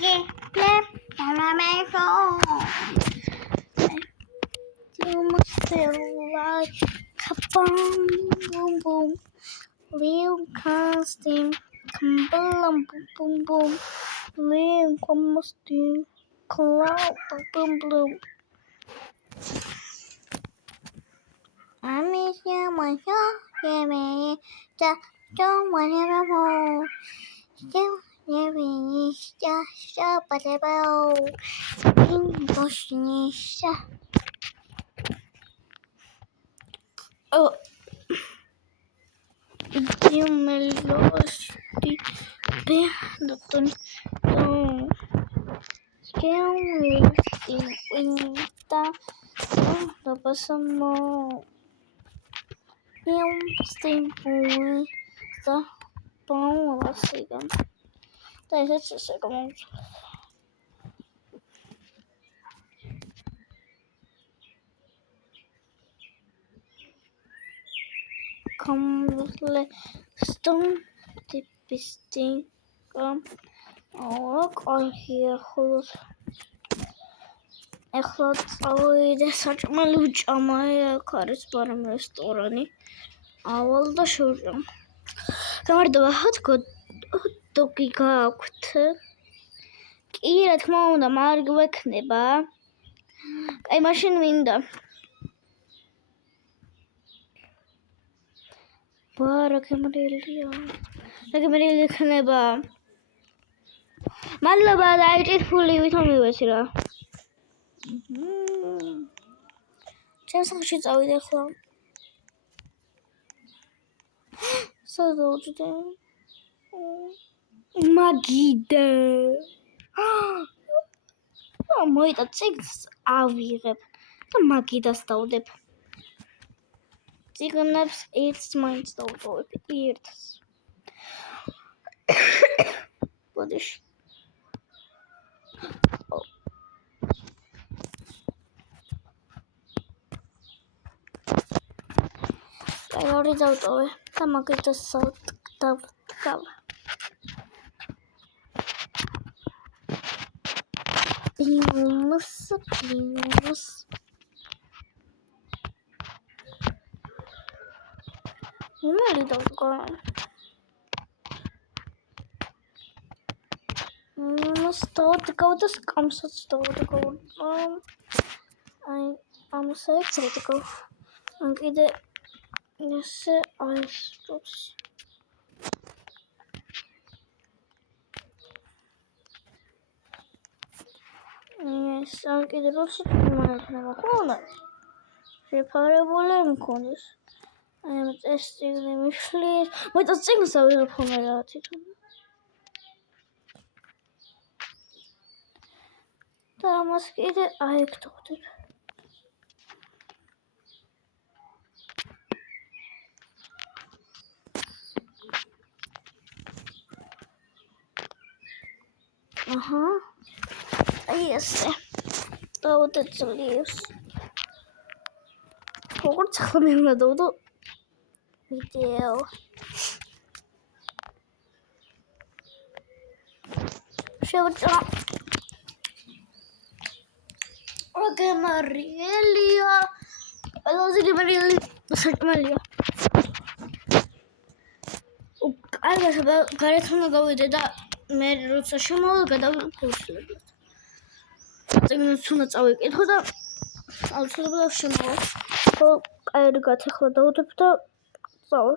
You must feel like a boom, boom, boom. Real casting, boom, boom, boom. Real costume, cloud, boom, boom. I miss you, my soul, yeah, me. Just don't whatever more. Still, never is just so, but about in Boston is. Oh, Dio me lo sti perdono. Still in the dopo siamo in sta paura siga. Dai, se c'è come le stone di pistin all here hold ეხლა წავიდე საჭმელი უჭამაა ქარის ბარემ რესტორანი ავალ და შორა გამარჯობა ჰოთ-დოგი გაქვთ კი რა თქმა უნდა მარგი ვექნება აი მაშინ მინდა ბარა კემრილია იქნება მადლობა დაიჭით ფული ვითომ მივეცი რა ჩემს სახში წავიდე ახლა სადავდე მაგიდა მოიტა ციგს ავიღებ და მაგიდას დავდებ ციგნებს ერთს მაინც დავტოვებ ერთს ბოდიში ორი დავტოვე და მაგიდას დავდგავ პლუს მერი დავდგავ დავდგავ და სკამსაც დავდგავ აი ამასა ეცრდგავ ან კიდე ესე აისტრობს ეს ან კიდე როცა მოექნება ხოლმე შეფარებული მქონდეს აი ამ წესწიგნი მიშლის მოიცა წიგნს ავიღებ ხოლმე რა თვითონ და ამას კიდე აიქთოვდებ აჰა აი ესე დავდე ძლიერს როგორც ახლა მე უნდა დავდო ვიდეო შევჭრა გემარიელია ყველაზე გემარიელი საჭმელია კარგად გარეთ უნდა გავიდე და მე როცა შემოვალ გადავიხურშლებ წიგნს უნდა წავიკითხო და აუცილებლად შემოვალ ხო კარგად ახლა დავდებ და წავალ